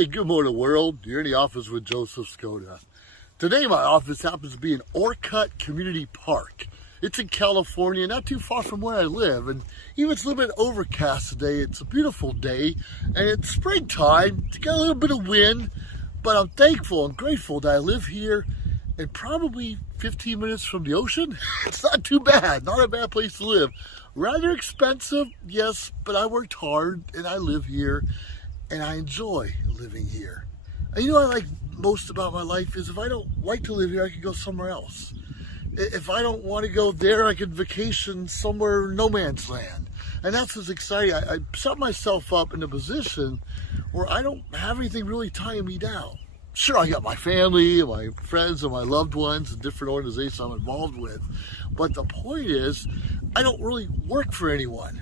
Hey, good morning, world. You're in the office with Joseph Skoda. Today, my office happens to be in Orcutt Community Park. It's in California, not too far from where I live. And even though it's a little bit overcast today, it's a beautiful day. And it's springtime. It's got a little bit of wind. But I'm thankful and grateful that I live here and probably 15 minutes from the ocean. It's not too bad. Not a bad place to live. Rather expensive, yes, but I worked hard and I live here. And I enjoy living here. And you know what I like most about my life is if I don't like to live here, I can go somewhere else. If I don't want to go there, I can vacation somewhere no man's land. And that's what's exciting. I set myself up in a position where I don't have anything really tying me down. Sure, I got my family and my friends and my loved ones and different organizations I'm involved with. But the point is, I don't really work for anyone.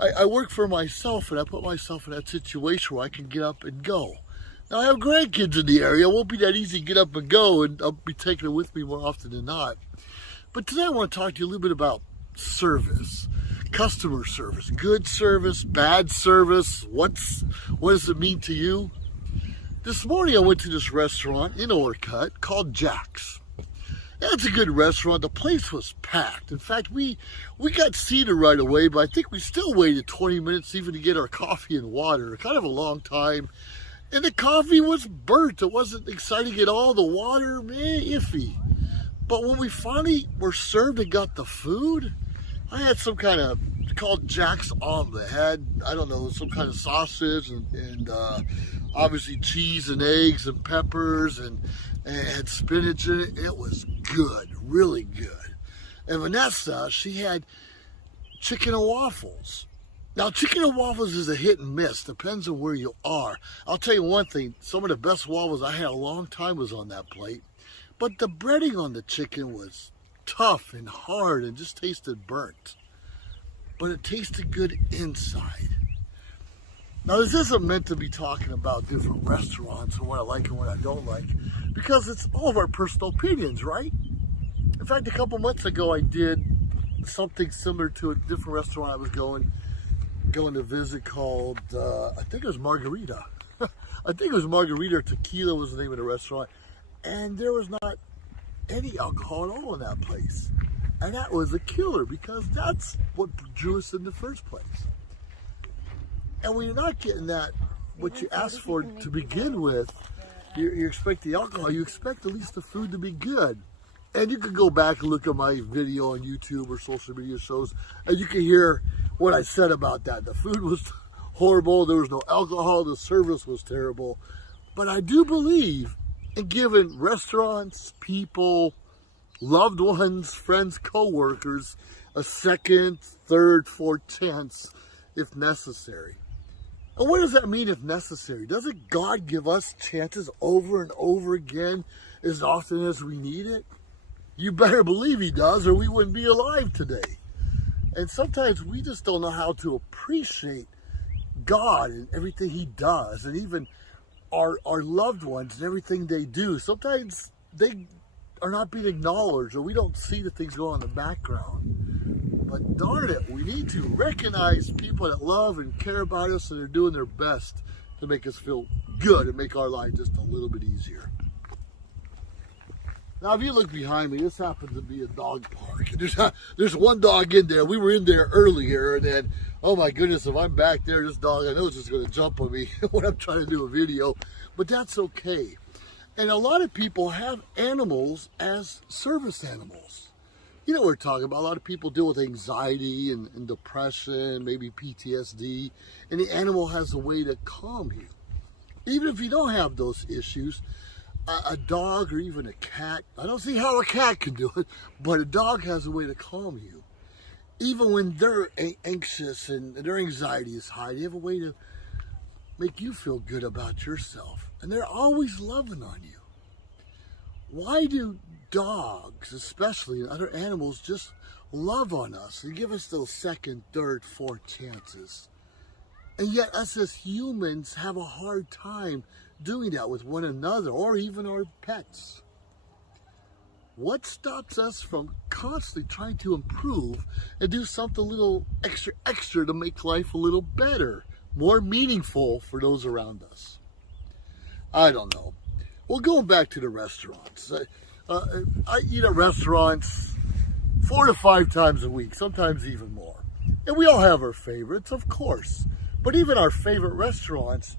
I work for myself, and I put myself in that situation where I can get up and go. Now, I have grandkids in the area. It won't be that easy to get up and go, and I'll be taking it with me more often than not. But today I want to talk to you a little bit about service, customer service, good service, bad service. What does it mean to you? This morning I went to this restaurant in Orcutt called Jack's. It's a good restaurant. The place was packed. In fact, we got seated right away, but I think we still waited 20 minutes even to get our coffee and water. Kind of a long time. And the coffee was burnt. It wasn't exciting at all. The water, man, iffy. But when we finally were served and got the food, I had some kind of called Jack's omelet. Had, I don't know, some kind of sausage and obviously cheese and eggs and peppers and had spinach in it. It was good, really good. And Vanessa, she had chicken and waffles. Now, chicken and waffles is a hit and miss. Depends on where you are. I'll tell you one thing. Some of the best waffles I had a long time was on that plate. But the breading on the chicken was tough and hard and just tasted burnt. But it tasted good inside. Now, this isn't meant to be talking about different restaurants and what I like and what I don't like, because it's all of our personal opinions, right? In fact, a couple months ago, I did something similar to a different restaurant I was going to visit called, I think it was Margarita. I think it was Margarita Tequila was the name of the restaurant. And there was not any alcohol at all in that place. And that was a killer because that's what drew us in the first place. And when you're not getting that, what you asked for to begin with, you expect the alcohol, you expect at least the food to be good. And you can go back and look at my video on YouTube or social media shows, and you can hear what I said about that. The food was horrible, there was no alcohol, the service was terrible. But I do believe in giving restaurants, people, loved ones, friends, co-workers, a second, third, fourth chance if necessary. And what does that mean if necessary? Doesn't God give us chances over and over again as often as we need it? You better believe He does, or we wouldn't be alive today. And sometimes we just don't know how to appreciate God and everything He does, and even our loved ones and everything they do. Sometimes they are not being acknowledged, or we don't see the things going on in the background. But darn it, we need to recognize people that love and care about us and are doing their best to make us feel good and make our life just a little bit easier. Now, if you look behind me, this happens to be a dog park. There's one dog in there. We were in there earlier, and then, oh my goodness, if I'm back there, this dog, I know is just going to jump on me when I'm trying to do a video. But that's okay. And a lot of people have animals as service animals. You know what we're talking about. A lot of people deal with anxiety and depression, maybe PTSD, and the animal has a way to calm you. Even if you don't have those issues, a dog or even a cat, I don't see how a cat can do it, but a dog has a way to calm you. Even when they're anxious and their anxiety is high, they have a way to make you feel good about yourself. And they're always loving on you. Why do dogs, especially, and other animals, just love on us and give us those second, third, fourth chances? And yet us as humans have a hard time doing that with one another or even our pets. What stops us from constantly trying to improve and do something a little extra to make life a little better, more meaningful for those around us? I don't know. Well, going back to the restaurants. I eat at restaurants 4 to 5 times a week, sometimes even more. And we all have our favorites, of course. But even our favorite restaurants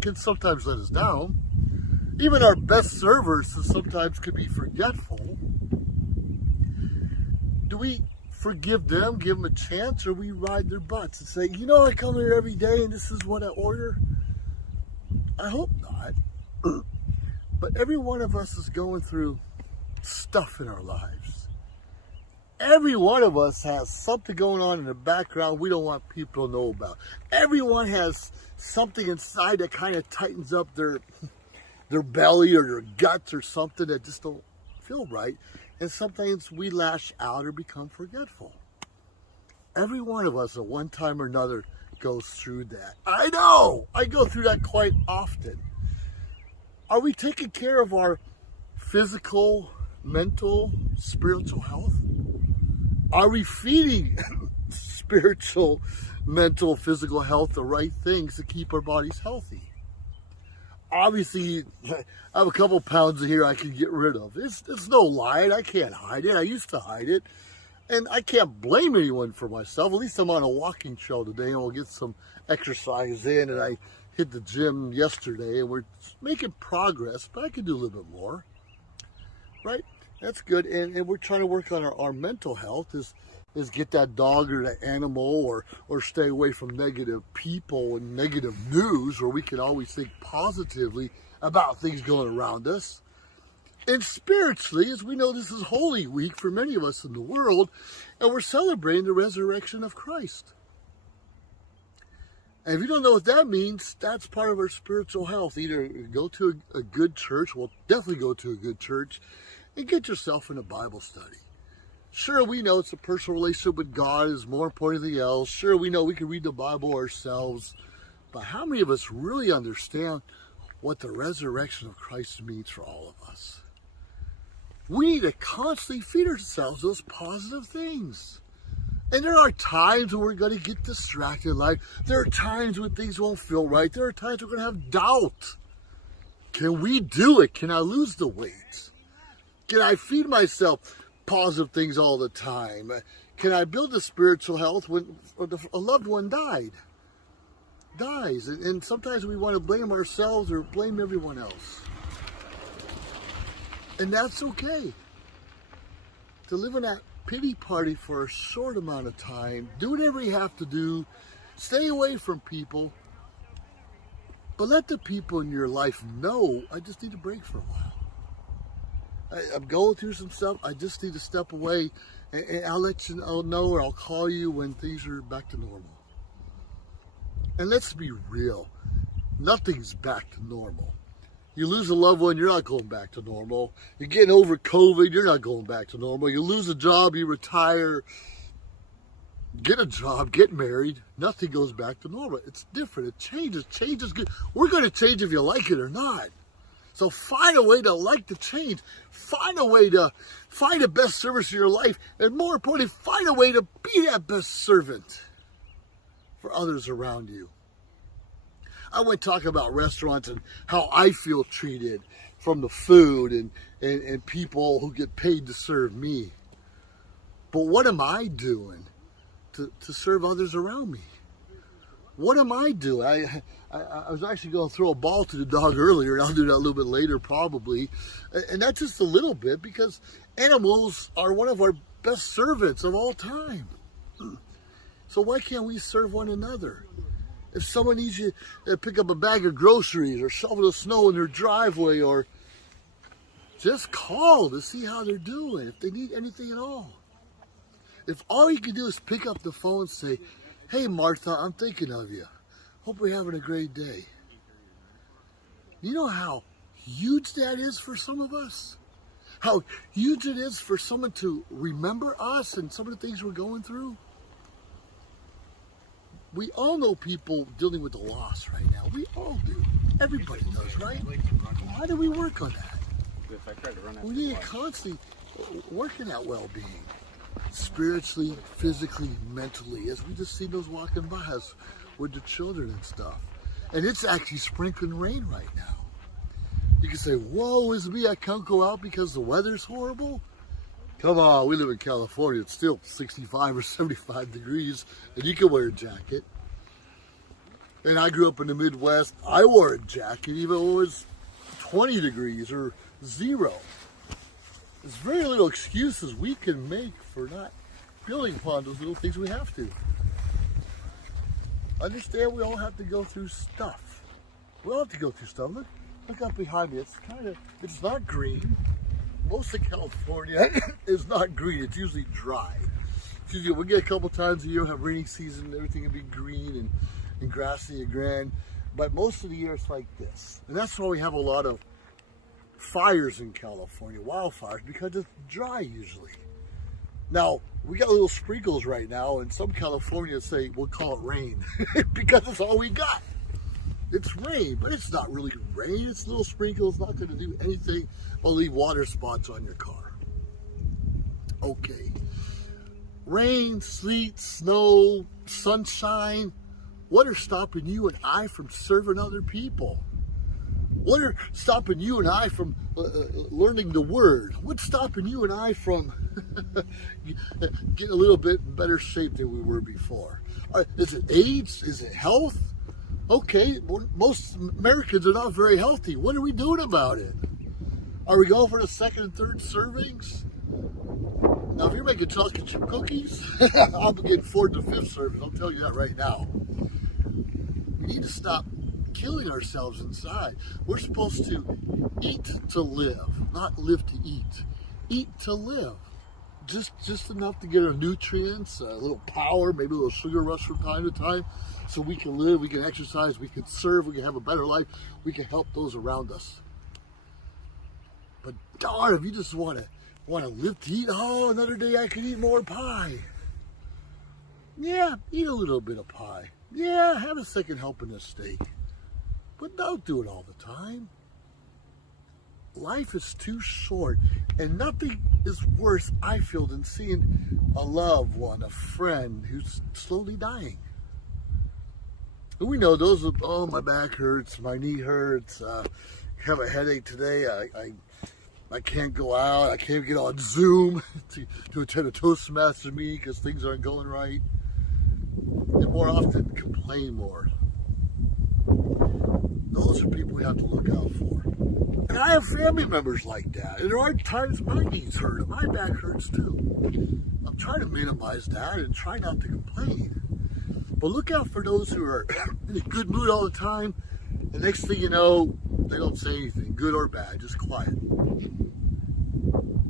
can sometimes let us down. Even our best servers sometimes could be forgetful. Do we forgive them, give them a chance, or we ride their butts and say, you know, I come here every day and this is what I order? I hope not. But every one of us is going through stuff in our lives. Every one of us has something going on in the background we don't want people to know about. Everyone has something inside that kind of tightens up their belly or their guts or something that just don't feel right. And sometimes we lash out or become forgetful. Every one of us at one time or another goes through that. I know! I go through that quite often. Are we taking care of our physical, mental, spiritual health? Are we feeding spiritual, mental, physical health the right things to keep our bodies healthy? Obviously, I have a couple pounds in here I can get rid of. It's no lie. I can't hide it. I used to hide it. And I can't blame anyone for myself. At least I'm on a walking trail today and we'll get some exercise in. And I hit the gym yesterday and we're making progress, but I could do a little bit more. Right? That's good. And we're trying to work on our mental health is get that dog or that animal or stay away from negative people and negative news, where we can always think positively about things going around us. And spiritually, as we know, this is Holy Week for many of us in the world, and we're celebrating the resurrection of Christ. And if you don't know what that means, that's part of our spiritual health. Either go to a good church, well, definitely go to a good church, and get yourself in a Bible study. Sure, we know it's a personal relationship with God is more important than anything else. Sure, we know we can read the Bible ourselves. But how many of us really understand what the resurrection of Christ means for all of us? We need to constantly feed ourselves those positive things. And there are times when we're going to get distracted in life. There are times when things won't feel right. There are times we're going to have doubt. Can we do it? Can I lose the weight? Can I feed myself positive things all the time? Can I build a spiritual health when a loved one dies? And sometimes we want to blame ourselves or blame everyone else. And that's okay. To live in that pity party for a short amount of time, do whatever you have to do, stay away from people, but let the people in your life know, I just need a break for a while. I'm going through some stuff. I just need to step away, and I'll let you know, or I'll call you when things are back to normal. And let's be real. Nothing's back to normal. You lose a loved one, you're not going back to normal. You're getting over COVID, you're not going back to normal. You lose a job, you retire, get a job, get married, nothing goes back to normal. It's different. It changes. Change is good. We're going to change if you like it or not. So find a way to like the change. Find a way to find the best service in your life. And more importantly, find a way to be that best servant for others around you. I went talking about restaurants and how I feel treated from the food and people who get paid to serve me. But what am I doing to serve others around me? What am I doing? I was actually going to throw a ball to the dog earlier, and I'll do that a little bit later probably. And that's just a little bit, because animals are one of our best servants of all time. So why can't we serve one another? If someone needs you to pick up a bag of groceries or shovel the snow in their driveway, or just call to see how they're doing, if they need anything at all. If all you can do is pick up the phone and say, hey, Martha, I'm thinking of you. Hope you're having a great day. You know how huge that is for some of us? How huge it is for someone to remember us and some of the things we're going through? We all know people dealing with the loss right now. We all do. Everybody does, right? How do we work on that? We need to constantly working at well-being. Spiritually, physically, mentally, as we just see those walking by us with the children and stuff. And it's actually sprinkling rain right now. can say, "Whoa, is me? I can't go out because the weather's horrible." Come on, we live in California. It's still 65 or 75 degrees, and you can wear a jacket. And I grew up in the Midwest. I wore a jacket even though it was 20 degrees or 0. There's very little excuses we can make for not building upon those little things we have to. Understand we all have to go through stuff. We all have to go through stuff. Look up behind me. It's not green. Most of California is not green. It's usually dry. We get a couple times a year, have rainy season, everything will be green and grassy and grand. But most of the year it's like this. And that's why we have a lot of fires in California, wildfires, because it's dry usually. Now, we got little sprinkles right now, and some Californians say we'll call it rain because it's all we got. It's rain, but it's not really rain. It's little sprinkles, not going to do anything but leave water spots on your car. Okay. Rain, sleet, snow, sunshine. What are stopping you and I from serving other people? What are stopping you and I from learning the word? What's stopping you and I from getting a little bit in better shape than we were before? Is it age? Is it health? Okay, most Americans are not very healthy. What are we doing about it? Are we going for the second and third servings? Now, if you're making chocolate chip cookies, I'm getting fourth and fifth servings. I'll tell you that right now. We need to stop killing ourselves inside. We're supposed to eat to live, not live to eat. Eat to live. Just enough to get our nutrients, a little power, maybe a little sugar rush from time to time, so we can live, we can exercise, we can serve, we can have a better life, we can help those around us. But darn, if you just want to live to eat, oh, another day I can eat more pie. Yeah, eat a little bit of pie. Yeah, have a second helping of steak. But don't do it all the time. Life is too short, and nothing is worse, I feel, than seeing a loved one, a friend who's slowly dying. And we know those, oh, my back hurts, my knee hurts, have a headache today, I can't go out, I can't get on Zoom to attend a Toastmaster meeting because things aren't going right. And more often, complain more. Those are people we have to look out for. And I have family members like that. And there are times my knees hurt and my back hurts too. I'm trying to minimize that and try not to complain. But look out for those who are in a good mood all the time. The next thing you know, they don't say anything, good or bad, just quiet.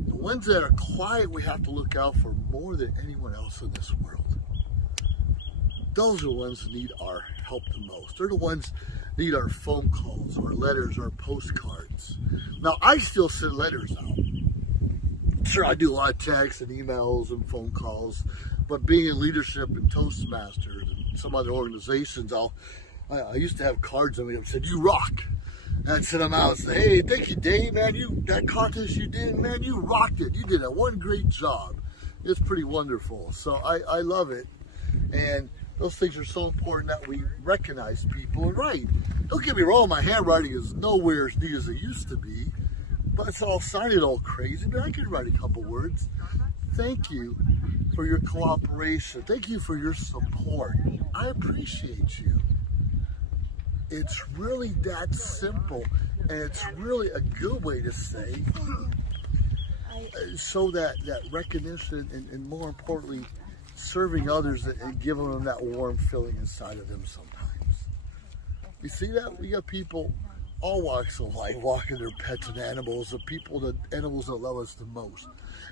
The ones that are quiet, we have to look out for more than anyone else in this world. Those are the ones who need our help the most. They're the ones who need our phone calls, our letters, our postcards. Now, I still send letters out. Sure, I do a lot of texts and emails and phone calls, but being in leadership in Toastmasters and some other organizations, I used to have cards on me that said, "You rock." And I'd send them out and say, "Hey, thank you, Dave, man. That contest you did, man, you rocked it. You did a one great job." It's pretty wonderful. So I love it. And those things are so important that we recognize people and write. Don't get me wrong, my handwriting is nowhere as neat as it used to be, but it's all signed all crazy, but I can write a couple words. Thank you for your cooperation. Thank you for your support. I appreciate you. It's really that simple, and it's really a good way to say, show that recognition and more importantly, serving others and giving them that warm feeling inside of them sometimes. You see that? We got people, all walks of life, walking their pets and animals, the animals that love us the most.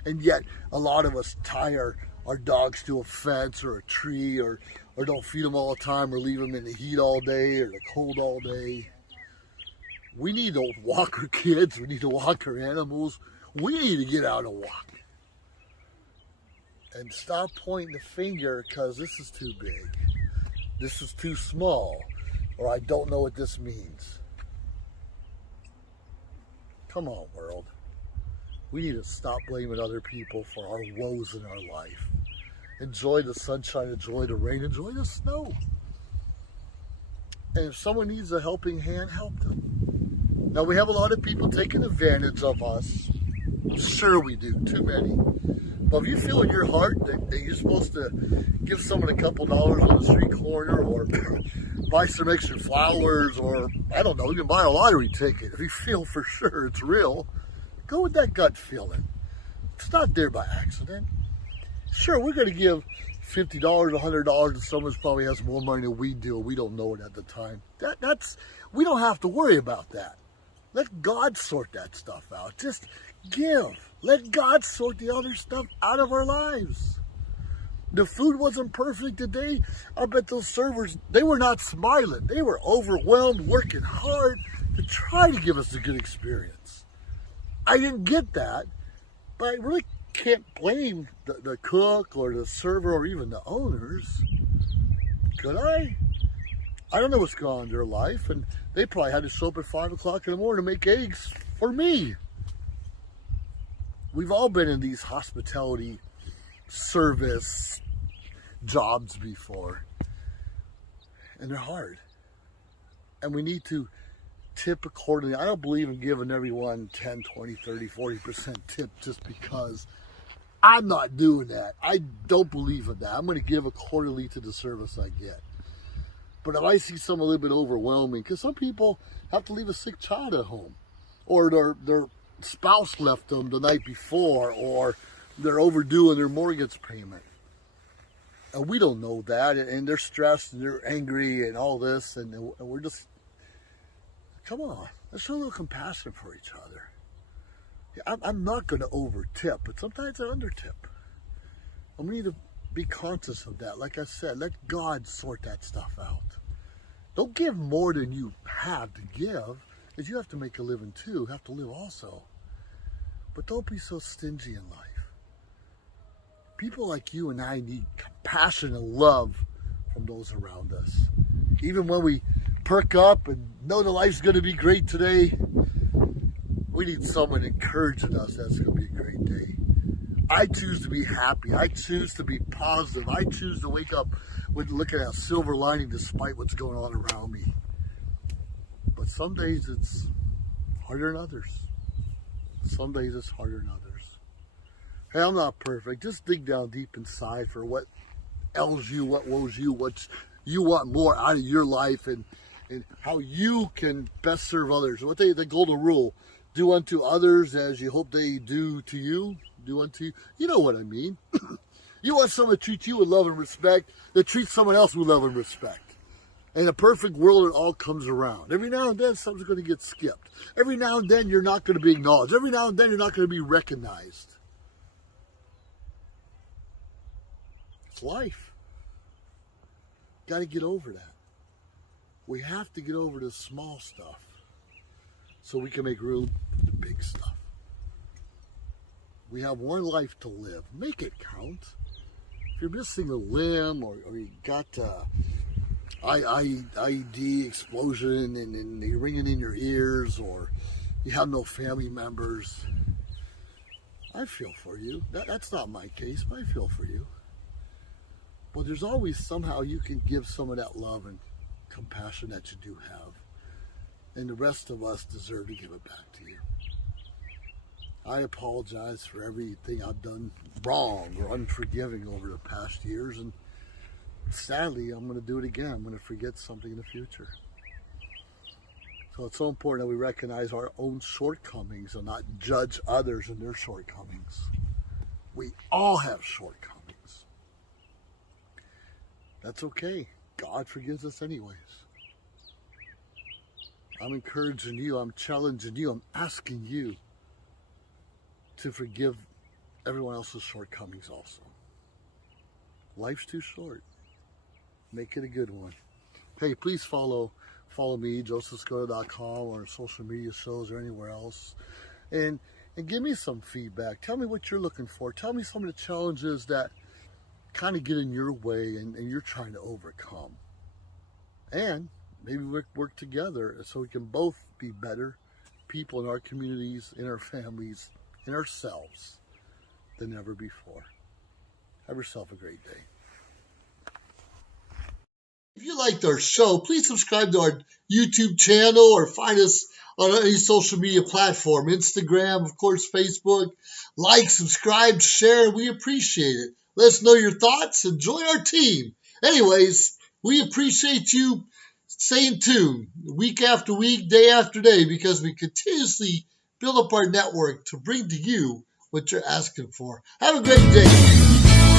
And yet, a lot of us tie our dogs to a fence or a tree or don't feed them all the time or leave them in the heat all day or the cold all day. We need to walk our kids. We need to walk our animals. We need to get out and walk. And stop pointing the finger because this is too big, this is too small, or I don't know what this means. Come on, world. We need to stop blaming other people for our woes in our life. Enjoy the sunshine, enjoy the rain, enjoy the snow. And if someone needs a helping hand, help them. Now, we have a lot of people taking advantage of us. Sure we do, too many. But if you feel in your heart that you're supposed to give someone a couple dollars on the street corner, or buy some extra flowers, or I don't know, even buy a lottery ticket, if you feel for sure it's real, go with that gut feeling. It's not there by accident. Sure, we're going to give $50, $100 to someone who probably has more money than we do. We don't know it at the time. We don't have to worry about that. Let God sort that stuff out. Just give. Let God sort the other stuff out of our lives. The food wasn't perfect today. I bet those servers, they were not smiling. They were overwhelmed, working hard to try to give us a good experience. I didn't get that, but I really can't blame the cook or the server or even the owners. Could I? I don't know what's going on in their life, and they probably had to show up at 5 o'clock in the morning to make eggs for me. We've all been in these hospitality service jobs before, and they're hard. And we need to tip accordingly. I don't believe in giving everyone 10, 20, 30, 40% tip just because. I'm not doing that. I don't believe in that. I'm going to give accordingly to the service I get. But if I see something a little bit overwhelming, because some people have to leave a sick child at home, or their spouse left them the night before, or they're overdue in their mortgage payment. And we don't know that, and they're stressed, and they're angry, and all this, and we're just, come on, let's show a little compassion for each other. I'm not going to over tip, but sometimes I under tip. And we need to be conscious of that. Like I said, let God sort that stuff out. Don't give more than you have to give, because you have to make a living too. You have to live also. But don't be so stingy in life. People like you and I need compassion and love from those around us. Even when we perk up and know the life's going to be great today, we need someone encouraging us that's going to be a great day. I choose to be happy. I choose to be positive. I choose to wake up with looking at a silver lining despite what's going on around me. But some days it's harder than others. Some days it's harder than others. Hey, I'm not perfect. Just dig down deep inside for what ails you, what woes you, what you want more out of your life, and how you can best serve others. The golden rule, do unto others as you hope they do to you. Do unto you. You know what I mean. You want someone to treat you with love and respect, that treats someone else with love and respect. In a perfect world, it all comes around. Every now and then, something's going to get skipped. Every now and then, you're not going to be acknowledged. Every now and then, you're not going to be recognized. It's life. Got to get over that. We have to get over the small stuff so we can make room for the big stuff. We have one life to live. Make it count. If you're missing a limb, or you got IED explosion and you're ringing in your ears, or you have no family members, I feel for you. That's not my case, but I feel for you. But there's always somehow you can give some of that love and compassion that you do have. And the rest of us deserve to give it back to you. I apologize for everything I've done wrong or unforgiving over the past years, and sadly, I'm going to do it again. I'm going to forget something in the future. So it's so important that we recognize our own shortcomings and not judge others and their shortcomings. We all have shortcomings. That's okay. God forgives us anyways. I'm encouraging you. I'm challenging you. I'm asking you to forgive everyone else's shortcomings also. Life's too short. Make it a good one. Hey, please follow me, josephscota.com, or social media shows or anywhere else. And give me some feedback. Tell me what you're looking for. Tell me some of the challenges that kind of get in your way and you're trying to overcome. And maybe work together so we can both be better people in our communities, in our families, in ourselves than ever before. Have yourself a great day. If you liked our show, please subscribe to our YouTube channel or find us on any social media platform, Instagram, of course, Facebook. Like, subscribe, share. We appreciate it. Let us know your thoughts and join our team. Anyways, we appreciate you staying tuned week after week, day after day, because we continuously build up our network to bring to you what you're asking for. Have a great day.